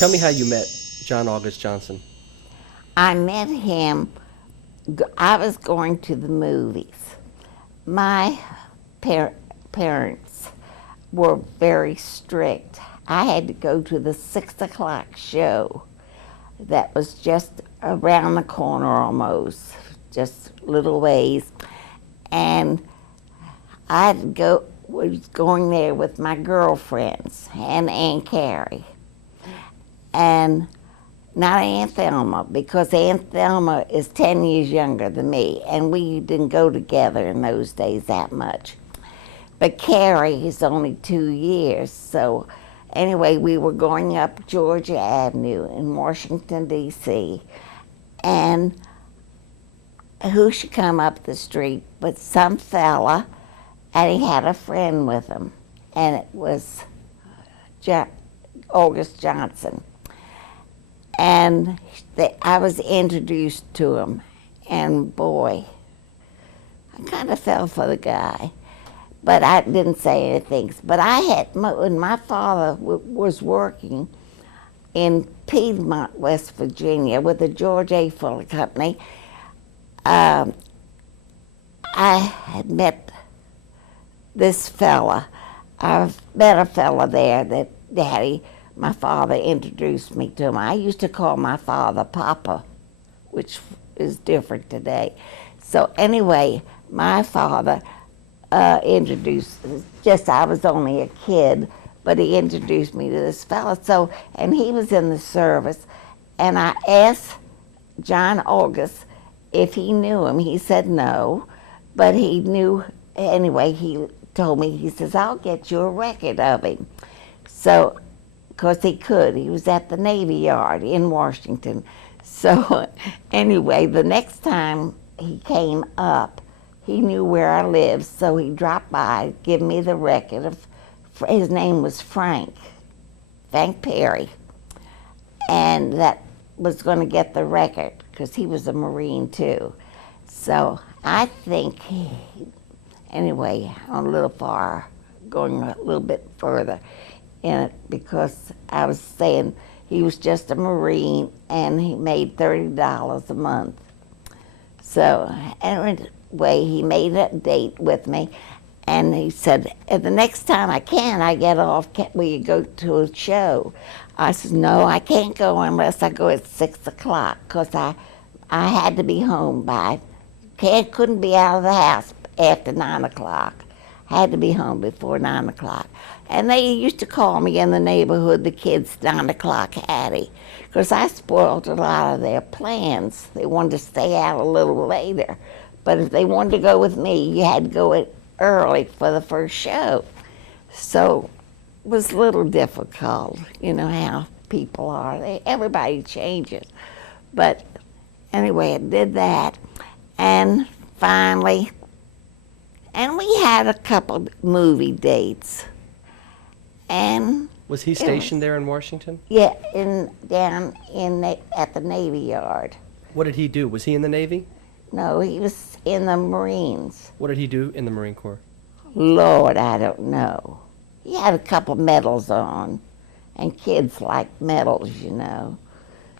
Tell me how you met John August Johnson. I met him, I was going to the movies. My par- parents were very strict. I had to go to the 6 o'clock show that was just around the corner almost, just little ways. And was going there with my girlfriends and Aunt Carrie. And not Aunt Thelma, because Aunt Thelma is 10 years younger than me, and we didn't go together in those days that much. But Carrie is only 2 years, so anyway, we were going up Georgia Avenue in Washington, D.C., and who should come up the street but some fella, and he had a friend with him, and it was August Johnson. And I was introduced to him, and boy, I kind of fell for the guy. But I didn't say anything. But when my father was working in Piedmont, West Virginia, with the George A. Fuller Company, I had met this fella. I met a fella there that my father introduced me to him. I used to call my father Papa, which is different today. So anyway, my father introduced, I was only a kid, but he introduced me to this fella. So, and he was in the service, and I asked John August if he knew him. He said no, but he knew, anyway, he told me, he says, I'll get you a record of him. So, because he could. He was at the Navy Yard in Washington. So anyway, the next time he came up, he knew where I lived, so he dropped by, give me the record of, his name was Frank Perry, and that was going to get the record, because he was a Marine too. So I think, anyway, I'm a little far, going a little bit further in it, because I was saying he was just a Marine and he made $30 a month. So anyway, he made a date with me, and he said, the next time I get off, will you go to a show? I said, no, I can't go unless I go at 6 o'clock, because I had to be home couldn't be out of the house after 9 o'clock. Had to be home before 9 o'clock. And they used to call me in the neighborhood the kids 9 o'clock Hattie, because I spoiled a lot of their plans. They wanted to stay out a little later. But if they wanted to go with me, you had to go early for the first show. So it was a little difficult, you know how people are. Everybody changes. But anyway, I did that. And finally, and we had a couple movie dates. And Was he stationed there in Washington? yeah, at the Navy Yard. What did he do? Was he in the Navy? No, he was in the Marines. What did he do in the Marine Corps? Lord, I don't know. He had a couple medals on, and kids like medals, you know.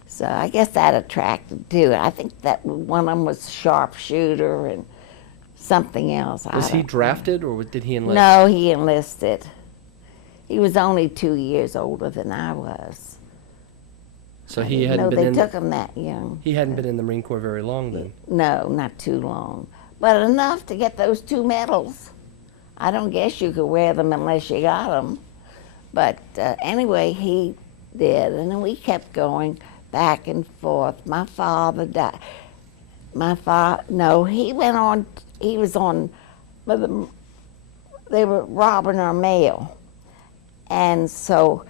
So I guess that attracted too. I think that one of them was sharpshooter and something else. Was he drafted, or did he enlist? No, he enlisted. He was only 2 years older than I was. So he hadn't been they in. took him that young. He hadn't been in the Marine Corps very long then. No, not too long, but enough to get those 2 medals. I don't guess you could wear them unless you got them. But anyway, he did, and then we kept going back and forth. My father died. No, he went on. He was on. They were robbing our mail, and so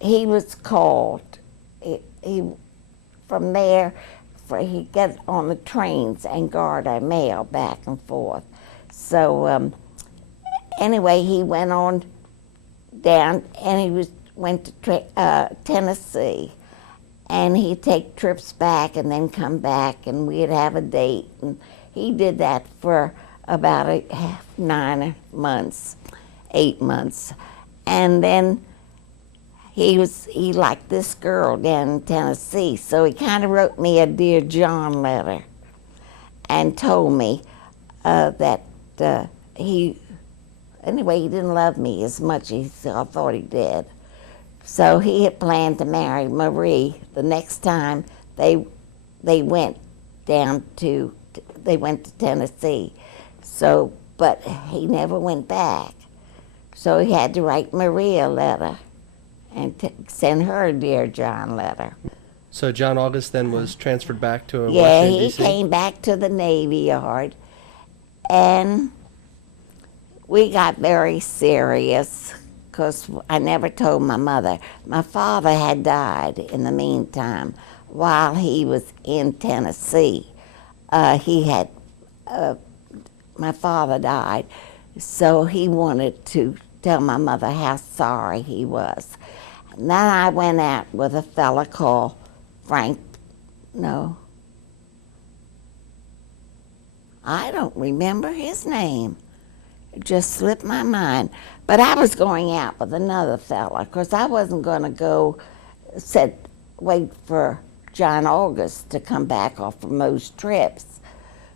he was called. He from there, he'd get on the trains and guard our mail back and forth. So anyway, he went on down, and he went to Tennessee, and he'd take trips back and then come back, and we'd have a date. And he did that for about 9 months, 8 months, and then he liked this girl down in Tennessee, so he kind of wrote me a Dear John letter and told me that he didn't love me as much as I thought he did. So he had planned to marry Marie the next time they went to Tennessee. So, but he never went back. So he had to write Marie a letter and send her a Dear John letter. So John August then was transferred back to Yeah, Washington, he D.C.? came back to the Navy Yard, and we got very serious because I never told my mother. My father had died in the meantime while he was in Tennessee. My father died, so he wanted to tell my mother how sorry he was. And then I went out with a fella called I don't remember his name. It just slipped my mind. But I was going out with another fella because I wasn't going to wait for John August to come back off from those trips.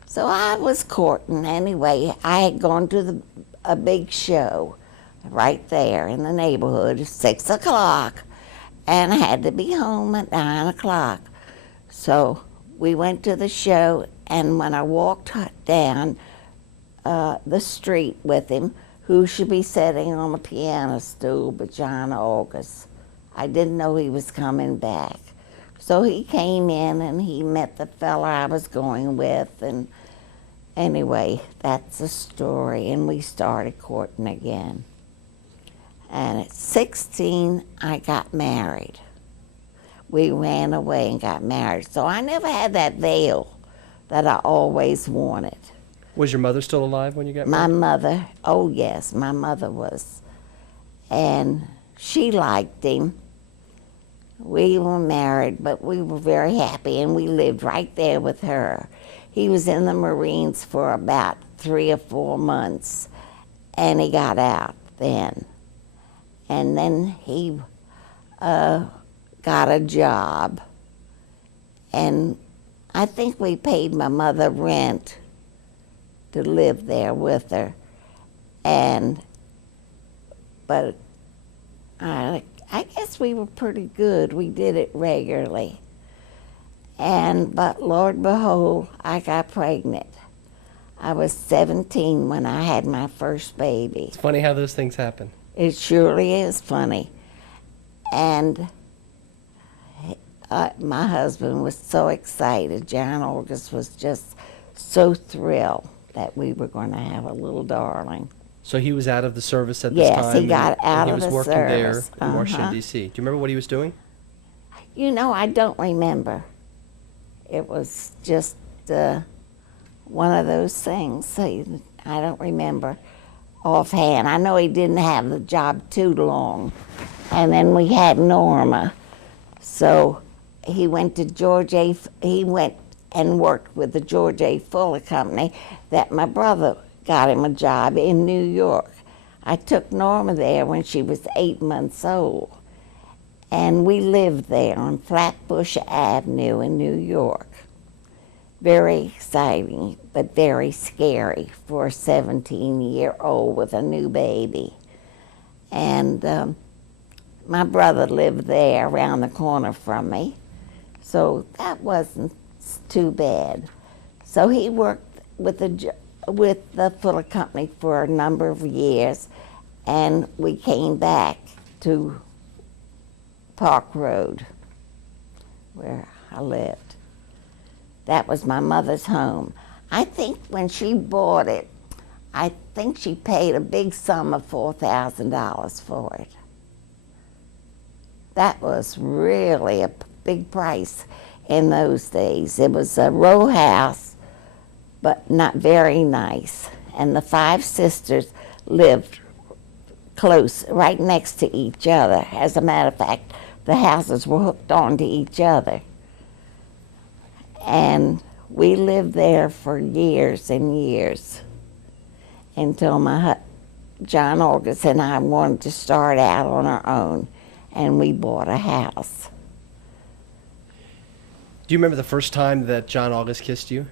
So I was courting anyway. I had gone to a big show right there in the neighborhood, 6 o'clock, and I had to be home at 9 o'clock. So we went to the show, and when I walked down the street with him, who should be sitting on a piano stool but John August? I didn't know he was coming back. So he came in and he met the fella I was going with, and anyway, that's the story, and we started courting again. And at 16, I got married. We ran away and got married. So I never had that veil that I always wanted. Was your mother still alive when you got My married? mother, oh yes, my mother was. And she liked him. We were married, but we were very happy, and we lived right there with her. He was in the Marines for about 3 or 4 months, and he got out then. And then he got a job, and I think we paid my mother rent to live there with her, but I guess we were pretty good. We did it regularly. But Lord behold, I got pregnant. I was 17 when I had my first baby. It's funny how those things happen. It surely is funny. And my husband was so excited. John August was just so thrilled that we were going to have a little darling. So he was out of the service at this time? Yes, he got out of the He was working service. there in Washington, D.C. Do you remember what he was doing? You know, I don't remember. It was just one of those things. I don't remember offhand. I know he didn't have the job too long. And then we had Norma. So he went to he went and worked with the George A. Fuller Company that my brother got him a job in New York. I took Norma there when she was 8 months old. And we lived there on Flatbush Avenue in New York. Very exciting, but very scary for a 17-year-old with a new baby. And my brother lived there around the corner from me, so that wasn't too bad. So he worked with the Fuller Company for a number of years, and we came back to Park Road, where I lived. That was my mother's home. I think when she bought it, I think she paid a big sum of $4,000 for it. That was really a big price in those days. It was a row house, but not very nice. And the 5 sisters lived close, right next to each other. As a matter of fact, the houses were hooked onto each other. And we lived there for years and years until John August and I wanted to start out on our own. and we bought a house. Do you remember the first time that John August kissed you?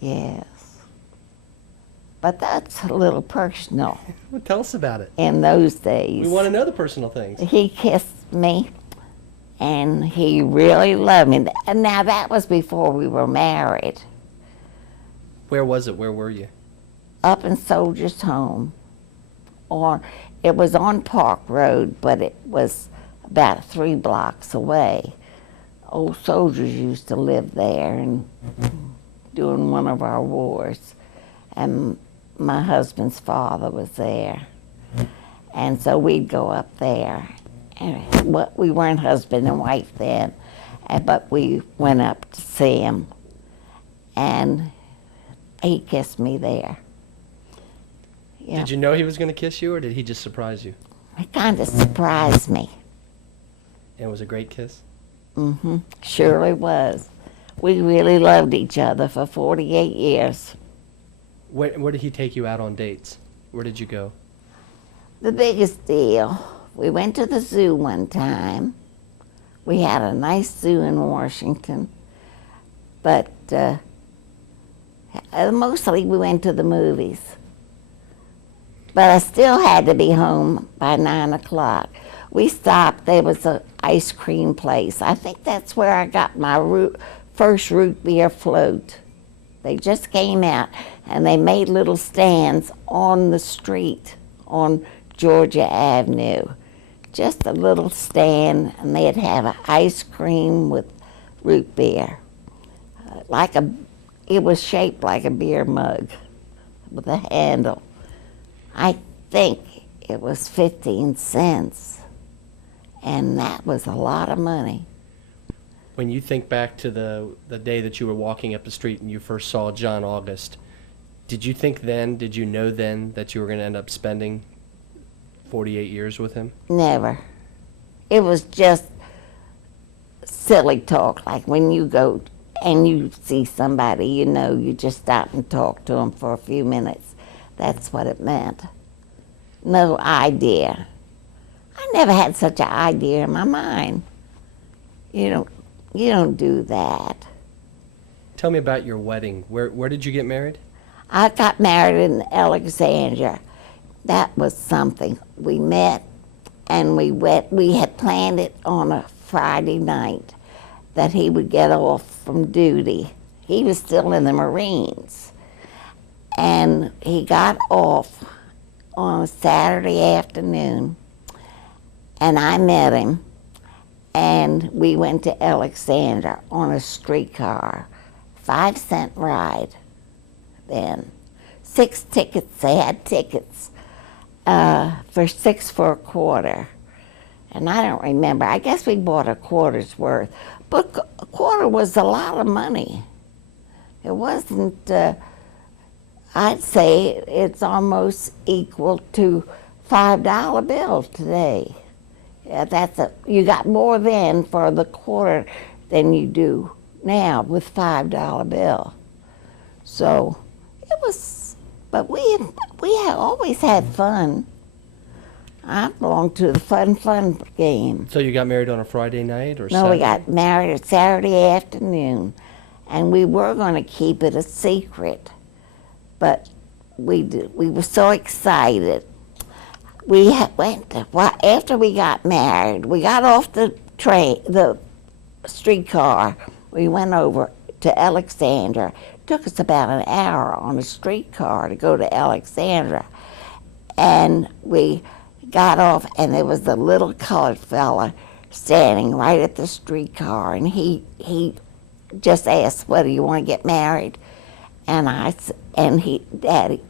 Yes. But that's a little personal Well, tell us about it. in those days. We want to know the personal things. He kissed me, and he really loved me. And now that was before we were married. Where was it? Where were you? Up in Soldiers Home. Or it was on Park Road, but it was about 3 blocks away. Old soldiers used to live there and during one of our wars. And my husband's father was there. And so we'd go up there. And we weren't husband and wife then, but we went up to see him. And he kissed me there. Yeah. Did you know he was going to kiss you, or did he just surprise you? It kind of surprised me. And it was a great kiss? Surely was. We really loved each other for 48 years. Where did he take you out on dates? Where did you go? The biggest deal, we went to the zoo one time. We had a nice zoo in Washington. But mostly we went to the movies. But I still had to be home by 9 o'clock. We stopped, there was an ice cream place. I think that's where I got my first root beer float. They just came out, and they made little stands on the street on Georgia Avenue. Just a little stand, and they'd have an ice cream with root beer. It was shaped like a beer mug with a handle. I think it was 15 cents. And that was a lot of money. When you think back to the day that you were walking up the street and you first saw John August, did you know then that you were going to end up spending 48 years with him? Never. It was just silly talk, like when you go and you see somebody, you just stop and talk to them for a few minutes. That's what it meant. No idea. I never had such an idea in my mind. You don't do that. Tell me about your wedding. Where did you get married? I got married in Alexandria. That was something. We met and we had planned it on a Friday night that he would get off from duty. He was still in the Marines. And he got off on a Saturday afternoon, and I met him, and we went to Alexandria on a streetcar, 5-cent ride then. 6 tickets, they had tickets for 6 for a quarter. And I don't remember, I guess we bought a quarter's worth, but a quarter was a lot of money. It wasn't, I'd say it's almost equal to $5 bills today. Yeah, you got more then for the quarter than you do now with $5 bill. So it was, but we have always had fun. I belong to the fun game. So you got married on a Friday night or No, Saturday? we got married a Saturday afternoon, and we were going to keep it a secret, but we were so excited. After we got married, we got off the streetcar. We went over to Alexandria. It took us about an hour on a streetcar to go to Alexandria. And we got off, and there was a little colored fella standing right at the streetcar, and he just asked, "Well, do you want to get married?" And Daddy,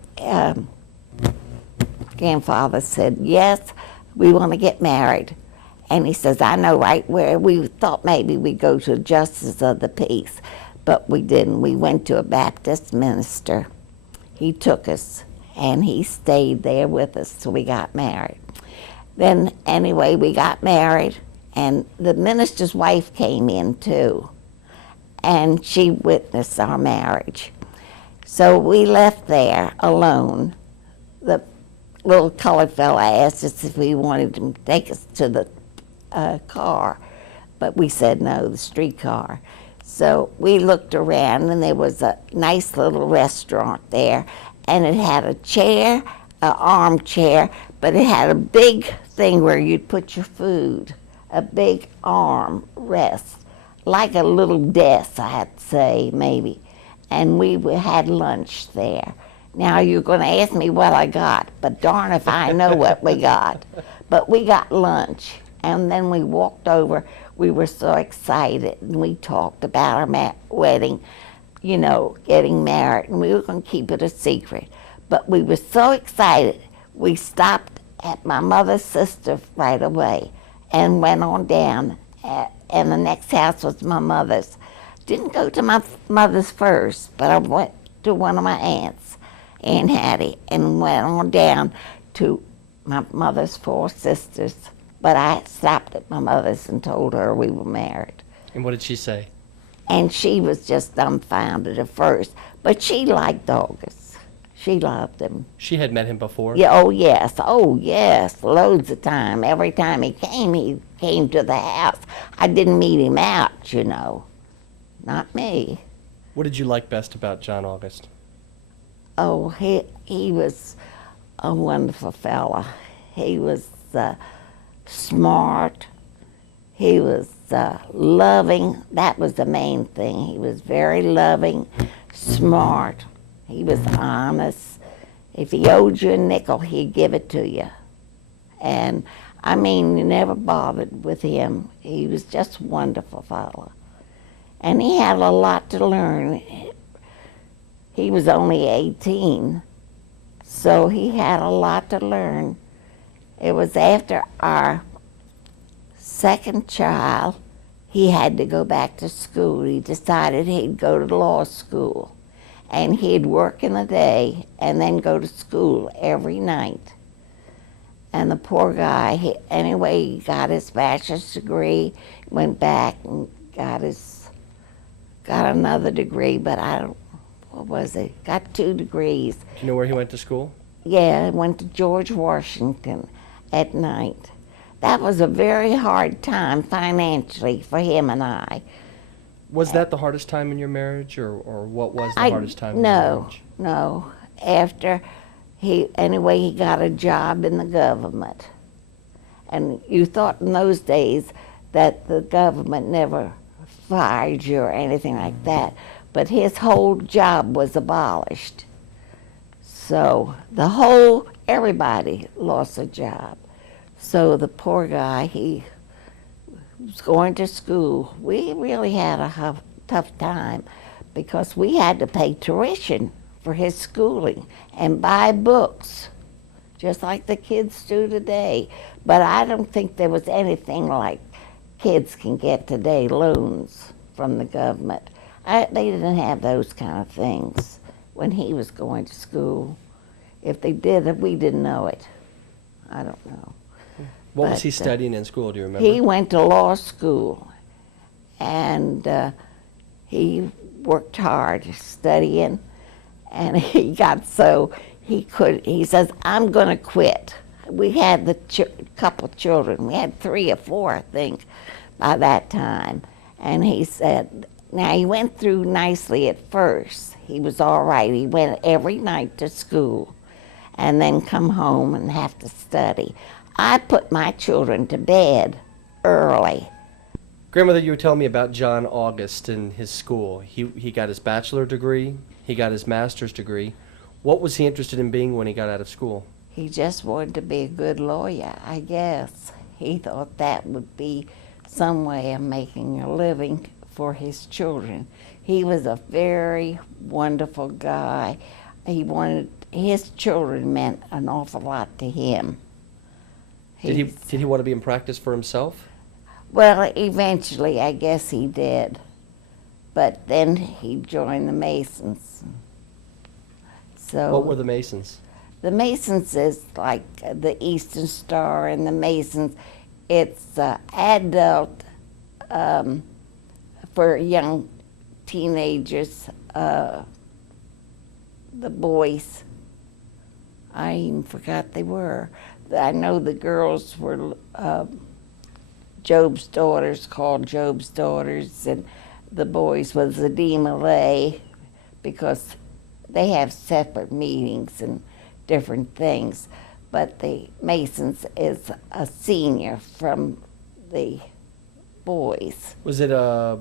grandfather said, "Yes, we want to get married." And he says, "I know right where." We thought maybe we'd go to Justice of the Peace, but we didn't. We went to a Baptist minister. He took us, and he stayed there with us till we got married. Then, anyway, we got married, and the minister's wife came in, too, and she witnessed our marriage. So we left there alone. The little colored fella asked us if we wanted to take us to the car, but we said no, the streetcar. So we looked around, and there was a nice little restaurant there, and it had a chair, an armchair, but it had a big thing where you'd put your food, a big arm rest, like a little desk, I'd say, maybe. And we had lunch there. Now you're going to ask me what I got, but darn if I know what we got. But we got lunch, and then we walked over. We were so excited, and we talked about our wedding, you know, getting married, and we were going to keep it a secret. But we were so excited, we stopped at my mother's sister right away and went on down, and the next house was my mother's. Didn't go to my mother's first, but I went to one of my aunts, Aunt Hattie, and went on down to my mother's 4 sisters. But I stopped at my mother's and told her we were married. And what did she say? And she was just dumbfounded at first, but she liked August. She loved him. She had met him before? Yeah, oh yes, loads of time. Every time he came to the house. I didn't meet him out, you know. Not me. What did you like best about John August? Oh, he was a wonderful fella. He was smart. He was loving. That was the main thing. He was very loving, smart. He was honest. If he owed you a nickel, he'd give it to you. And, I mean, you never bothered with him. He was just a wonderful fellow. And he had a lot to learn. He was only 18, so he had a lot to learn. It was after our second child, he had to go back to school. He decided he'd go to law school, and he'd work in the day and then go to school every night. And the poor guy, anyway, he got his bachelor's degree, went back and got another degree, but I don't, what was it? Got 2 degrees. Do you know where he went to school? Yeah, I went to George Washington at night. That was a very hard time financially for him and I. Was that the hardest time in your marriage, or what was the hardest time in your marriage? No. After he got a job in the government. And you thought in those days that the government never fired you or anything like that, but his whole job was abolished. So everybody lost a job. So the poor guy, he was going to school. We really had a tough time because we had to pay tuition for his schooling and buy books, just like the kids do today. But I don't think there was anything like kids can get today, loans from the government. They didn't have those kind of things when he was going to school. If they did, we didn't know it. I don't know. What was he But, studying in school, do you remember? He went to law school, and he worked hard studying, and he got so he says, I'm going to quit. We had the couple children. We had 3 or 4, I think, by that time. And he said, now he went through nicely at first. He was all right. He went every night to school and then come home and have to study. I put my children to bed early. Grandmother, you were telling me about John August and his school. He got his bachelor's degree. He got his master's degree. What was he interested in being when he got out of school? He just wanted to be a good lawyer, I guess. He thought that would be some way of making a living for his children. He was a very wonderful guy. His children meant an awful lot to him. Did he want to be in practice for himself? Well, eventually, I guess he did. But then he joined the Masons. So What were the Masons? the Masons is like the Eastern Star and the Masons. It's adult for young teenagers, the boys. I even forgot they were. I know the girls were Job's Daughters, called Job's Daughters, and the boys was the D. Malay, because they have separate meetings and different things. But the Masons is a senior from the boys. Was it a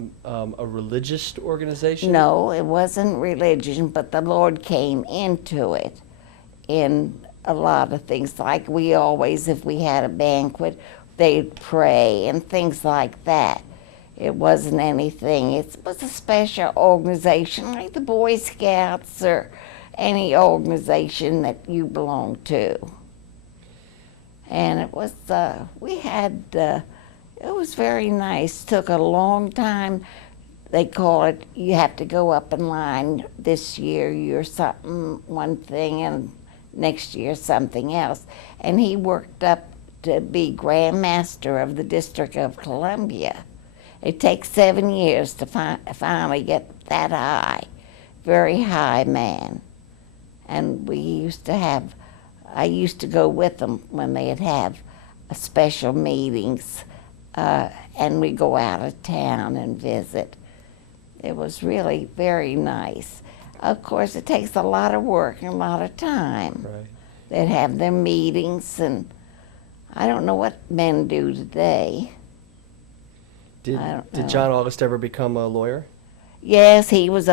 religious organization? No, it wasn't religion, but the Lord came into it in a lot of things. Like we always, if we had a banquet, they'd pray and things like that. It wasn't anything. It was a special organization like the Boy Scouts or any organization that you belong to. And it was, it was very nice. Took a long time. They call it, you have to go up in line. This year you're something, one thing, and next year something else. And he worked up to be Grand Master of the District of Columbia. It takes 7 years to finally get that high. Very high man. And we used to have, I used to go with them when they'd have special meetings, and we go out of town and visit. It was really very nice. Of course, it takes a lot of work and a lot of time. Right. They'd have their meetings, and I don't know what men do today. I don't know. Did John August ever become a lawyer? Yes, he was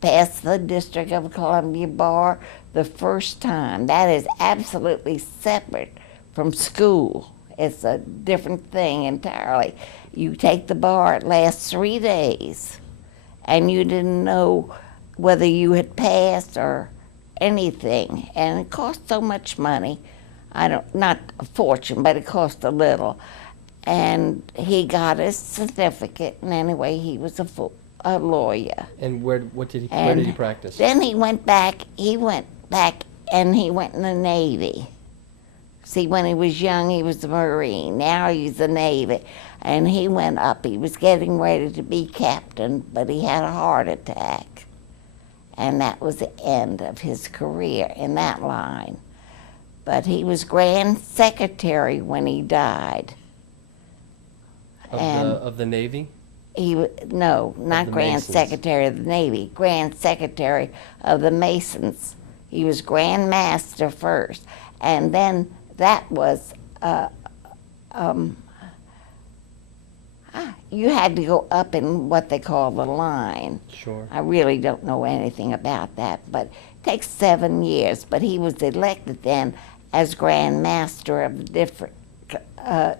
passed the District of Columbia bar the first time. That is absolutely separate from school. It's a different thing entirely. You take the bar, it lasts 3 days, and you didn't know whether you had passed or anything, and it cost so much money. Not a fortune, but it cost a little. And he got his certificate, and anyway, he was a lawyer. And where did he practice? Then he went back and he went in the Navy. See, when he was young, he was a Marine. Now he's the Navy. And he went up. He was getting ready to be captain, but he had a heart attack. And that was the end of his career in that line. But he was Grand Secretary when he died. Of the Navy? No, not Grand Masons. Secretary of the Navy, Grand Secretary of the Masons. He was Grand Master first, and then that was, you had to go up in what they call the line. Sure. I really don't know anything about that, but it takes 7 years. But he was elected then as Grand Master of the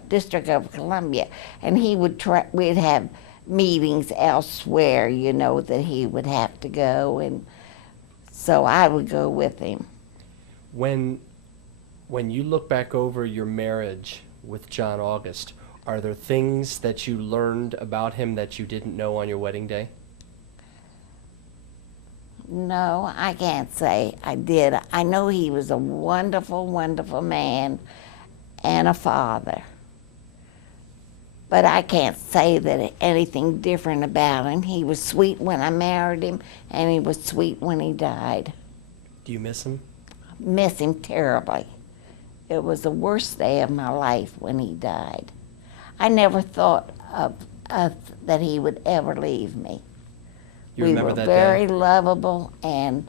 District of Columbia, and he would we'd have meetings elsewhere, that he would have to go, and so I would go with him. When you look back over your marriage with John August, are there things that you learned about him that you didn't know on your wedding day? No, I can't say I did. I know he was a wonderful, wonderful man and a father. But I can't say that anything different about him. He was sweet when I married him, and he was sweet when he died. Do you miss him? Miss him terribly. It was the worst day of my life when he died. I never thought that he would ever leave me. You we remember were that very day? lovable, and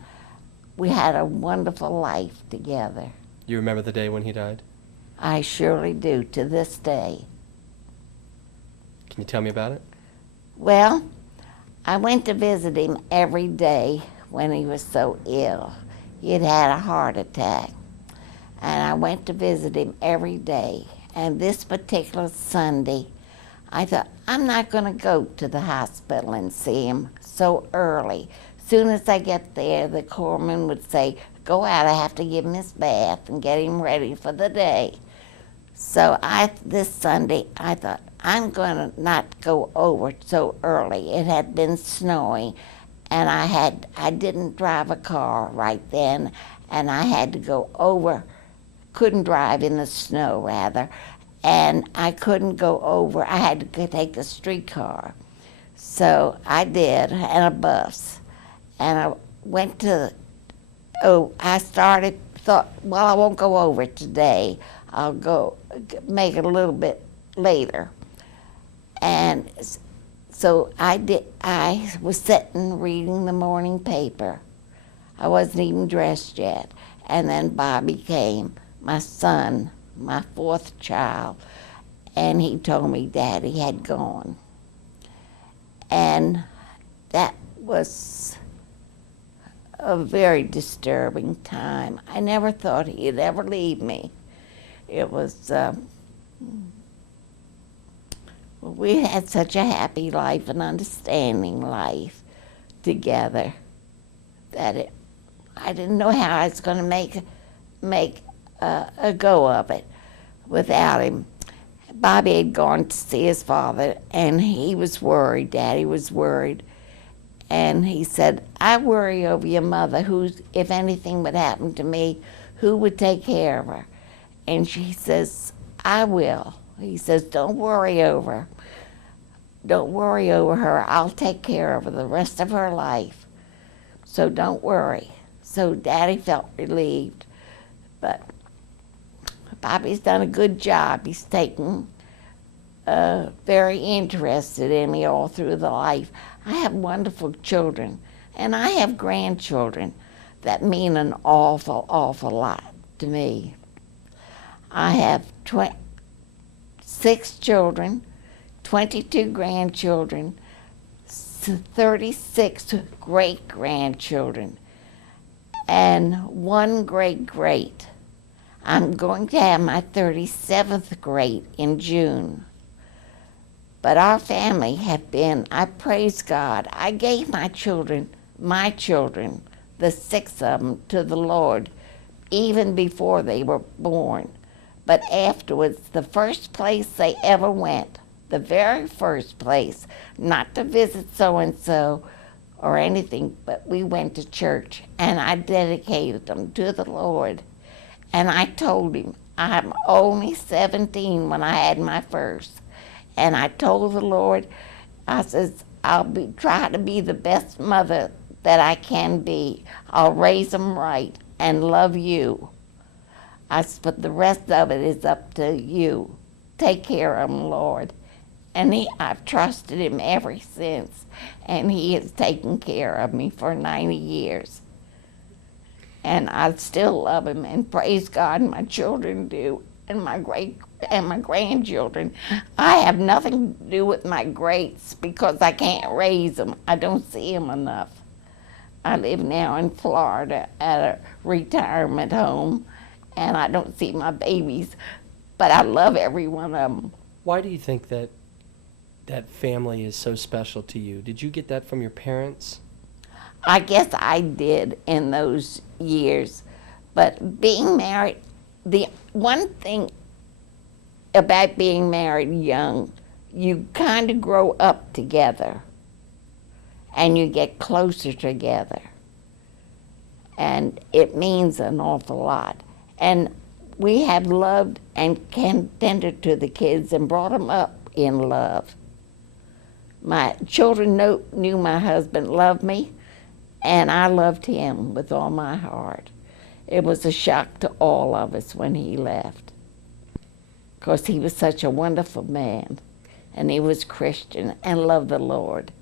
we had a wonderful life together. You remember the day when he died? I surely do, to this day. Can you tell me about it? Well, I went to visit him every day when he was so ill. He had had a heart attack. And I went to visit him every day. And this particular Sunday, I thought, I'm not going to go to the hospital and see him so early. Soon as I get there, the corpsman would say, go out, I have to give him his bath and get him ready for the day. So this Sunday, I thought, I'm going to not go over so early. It had been snowing, and I didn't drive a car right then, and I had to go over, couldn't drive in the snow, rather, and I couldn't go over. I had to take the streetcar. So I did, and a bus. And I went I started thought, well, I won't go over today. I'll go make it a little bit later. And so I did. I was sitting reading the morning paper. I wasn't even dressed yet. And then Bobby came, my son, my fourth child, and he told me Daddy had gone. And that was a very disturbing time. I never thought he'd ever leave me. It was, we had such a happy life, an understanding life together, that I didn't know how I was going to make a go of it without him. Bobby had gone to see his father, and he was worried. Daddy was worried. And he said, I worry over your mother, who's, if anything would happen to me, who would take care of her? And she says, I will. He says, don't worry over her. Don't worry over her. I'll take care of her the rest of her life. So don't worry. So Daddy felt relieved. But Bobby's done a good job. He's taken very interested in me all through the life. I have wonderful children, and I have grandchildren that mean an awful, awful lot to me. I have 6 children, 22 grandchildren, 36 great-grandchildren, and 1 great-great. I'm going to have my 37th great in June. But our family have been, I praise God, I gave my children, the 6 of them, to the Lord, even before they were born. But afterwards, the first place they ever went, the very first place, not to visit so-and-so or anything, but we went to church, and I dedicated them to the Lord. And I told him, I'm only 17 when I had my first. And I told the Lord, I says, I'll try to be the best mother that I can be. I'll raise them right and love you. But the rest of it is up to you. Take care of them, Lord. And I've trusted him ever since. And he has taken care of me for 90 years. And I still love him, and praise God, my children do, and my grandchildren. I have nothing to do with my greats because I can't raise them. I don't see them enough. I live now in Florida at a retirement home, and I don't see my babies, but I love every one of them. Why do you think that family is so special to you? Did you get that from your parents? I guess I did in those years, but being married, the one thing about being married young, you kind of grow up together and you get closer together, and it means an awful lot. And we have loved and tended to the kids and brought them up in love. My children knew my husband loved me, and I loved him with all my heart. It was a shock to all of us when he left, because he was such a wonderful man, and he was Christian and loved the Lord.